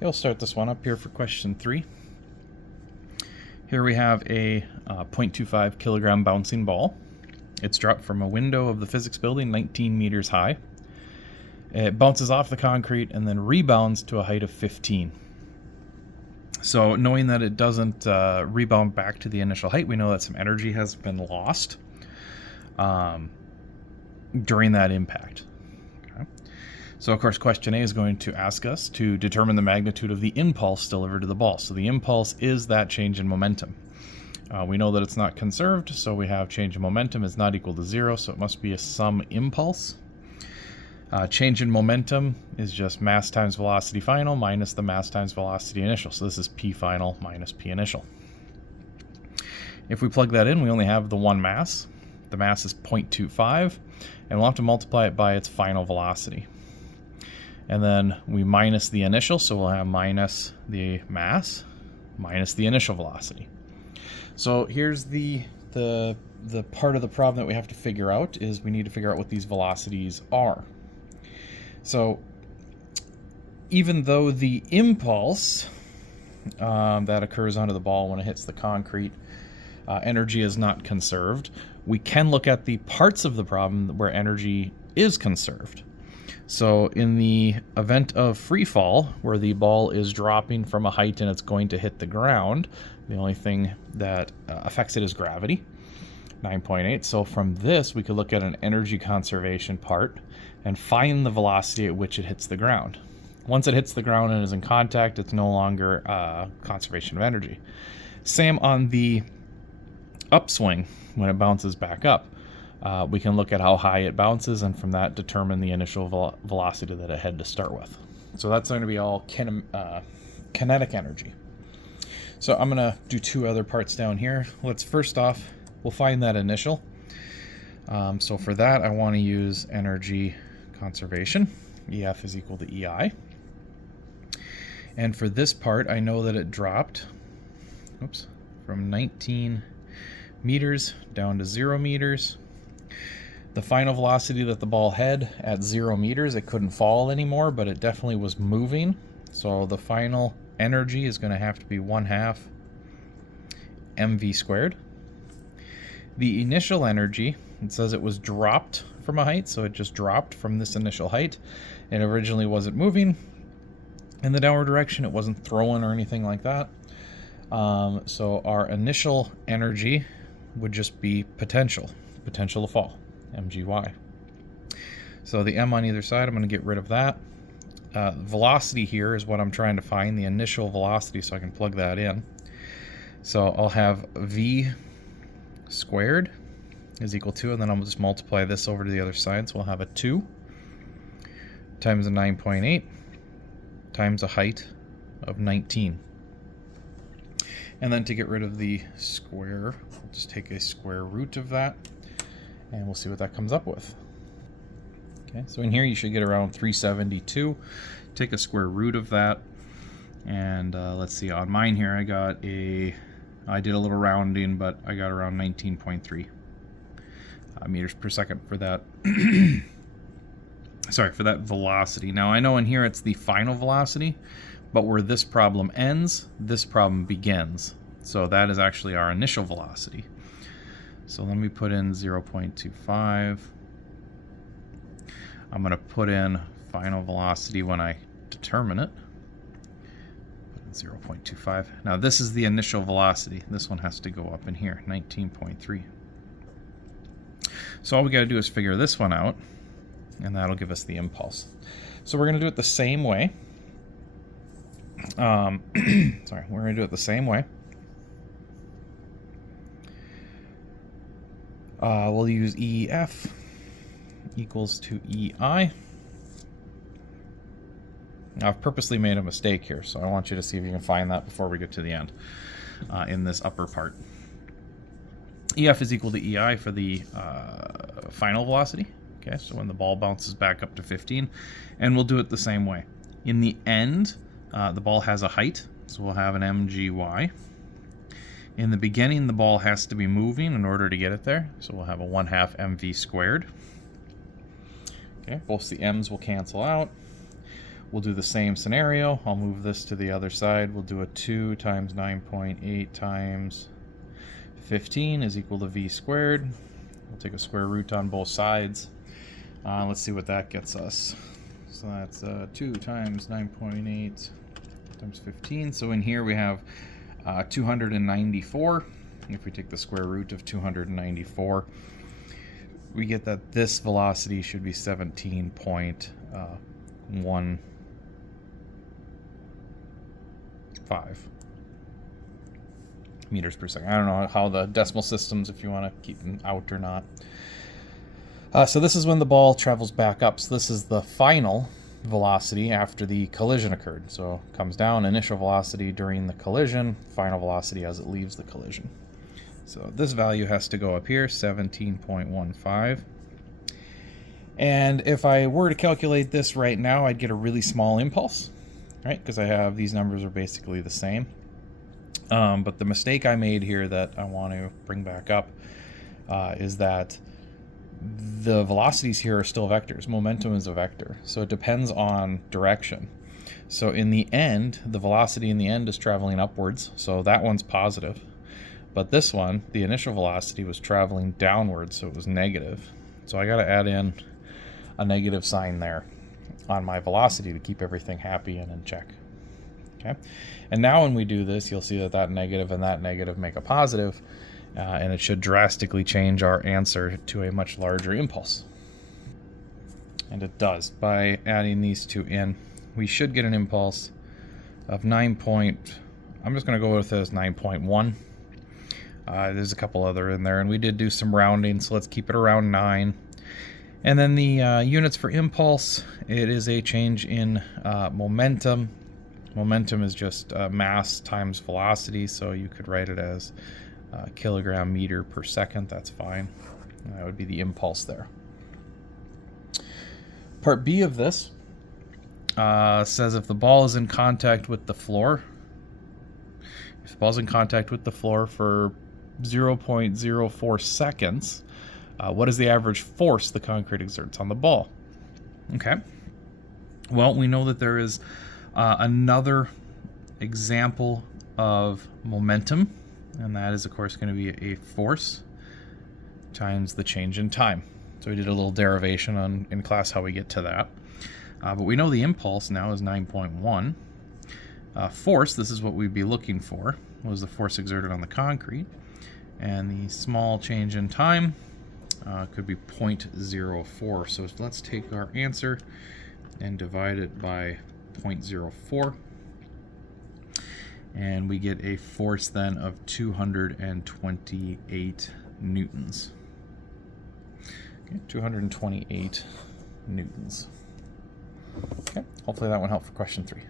We'll start this one up here for question 3. Here we have a 0.25 kilogram bouncing ball. It's dropped from a window of the physics building 19 meters high. It bounces off the concrete and then rebounds to a height of 15. So knowing that it doesn't rebound back to the initial height, we know that some energy has been lost during that impact. Okay. So of course question A is going to ask us to determine the magnitude of the impulse delivered to the ball. So the impulse is that change in momentum. We know that it's not conserved, so we have change in momentum is not equal to 0, so it must be a some impulse. Change in momentum is just mass times velocity final minus the mass times velocity initial. So this is P final minus P initial. If we plug that in, we only have the one mass. The mass is 0.25, and we'll have to multiply it by its final velocity. And then we minus the initial, so we'll have minus the mass minus the initial velocity. So here's the part of the problem that we have to figure out is we need to figure out what these velocities are. So even though the impulse that occurs onto the ball when it hits the concrete, energy is not conserved, we can look at the parts of the problem where energy is conserved. So in the event of free fall, where the ball is dropping from a height and it's going to hit the ground, the only thing that affects it is gravity, 9.8. So from this, we could look at an energy conservation part and find the velocity at which it hits the ground. Once it hits the ground and is in contact, it's no longer conservation of energy. Same on the upswing when it bounces back up. We can look at how high it bounces and from that determine the initial velocity that it had to start with. So that's going to be all kinetic energy. So I'm going to do two other parts down here. Let's first off, we'll find that initial. So for that, I want to use energy conservation. EF is equal to EI. And for this part, I know that it dropped from 19 meters down to 0 meters. The final velocity that the ball had at 0 meters, it couldn't fall anymore, but it definitely was moving. So the final energy is going to have to be 1/2 mv squared. The initial energy, it says it was dropped from a height, so it just dropped from this initial height. It originally wasn't moving in the downward direction. It wasn't throwing or anything like that. So our initial energy would just be potential to fall, mgy. So the m on either side, I'm going to get rid of that. Velocity here is what I'm trying to find, the initial velocity, so I can plug that in. So I'll have v squared is equal to, and then I'll just multiply this over to the other side, so we'll have a 2 times a 9.8 times a height of 19. And then to get rid of the square, we'll just take a square root of that, and we'll see what that comes up with. Okay, so in here you should get around 372. Take a square root of that, and let's see, on mine here I did a little rounding, but I got around 19.3 meters per second for that. Sorry, for that velocity. Now I know in here it's the final velocity, but where this problem ends, this problem begins. So that is actually our initial velocity. So let me put in 0.25. I'm going to put in final velocity when I determine it. Put in 0.25. Now this is the initial velocity. This one has to go up in here, 19.3. So all we got to do is figure this one out, and that'll give us the impulse. So we're going to do it the same way. Sorry, we're going to do it the same way. We'll use EF equals to EI. Now I've purposely made a mistake here, so I want you to see if you can find that before we get to the end in this upper part. EF is equal to EI for the final velocity. Okay, so when the ball bounces back up to 15, and we'll do it the same way. In the end, the ball has a height, so we'll have an mgy. In the beginning, the ball has to be moving in order to get it there, so we'll have a 1/2 mv squared. Okay, both the m's will cancel out. we'll do the same scenario. I'll move this to the other side. We'll do a 2 times 9.8 times 15 is equal to v squared. We'll take a square root on both sides. Let's see what that gets us. So that's 2 times 9.8 times 15. So in here we have 294. If we take the square root of 294, we get that this velocity should be 17.15 meters per second. I don't know how the decimal systems, if you want to keep them out or not. So this is when the ball travels back up. So this is the final velocity after the collision occurred. So it comes down, initial velocity during the collision, final velocity as it leaves the collision. So this value has to go up here, 17.15. And if I were to calculate this right now, I'd get a really small impulse, right? Because I have these numbers are basically the same. But the mistake I made here that I want to bring back up is that the velocities here are still vectors. Momentum is a vector, so it depends on direction. So in the end, the velocity in the end is traveling upwards, so that one's positive. But this one, the initial velocity was traveling downwards, so it was negative. So I got to add in a negative sign there on my velocity to keep everything happy and in check. Okay, and now when we do this, you'll see that that negative and that negative make a positive, and it should drastically change our answer to a much larger impulse. And it does. By adding these two in, we should get an impulse of I'm just going to go with this 9.1. There's a couple other in there, and we did do some rounding, so let's keep it around 9. And then the units for impulse, it is a change in momentum. Momentum is just mass times velocity, so you could write it as kilogram meter per second. That's fine. And that would be the impulse there. Part B of this says if the ball is in contact with the floor, if the ball is in contact with the floor for 0.04 seconds, what is the average force the concrete exerts on the ball? Okay. Well, we know that there is another example of momentum, and that is, of course, going to be a force times the change in time. So we did a little derivation in class how we get to that. But we know the impulse now is 9.1. Force, this is what we'd be looking for, was the force exerted on the concrete. And the small change in time could be 0.04. So let's take our answer and divide it by 0.04. And we get a force then of 228 newtons. Okay, 228 newtons. Okay, hopefully that one helped for question 3.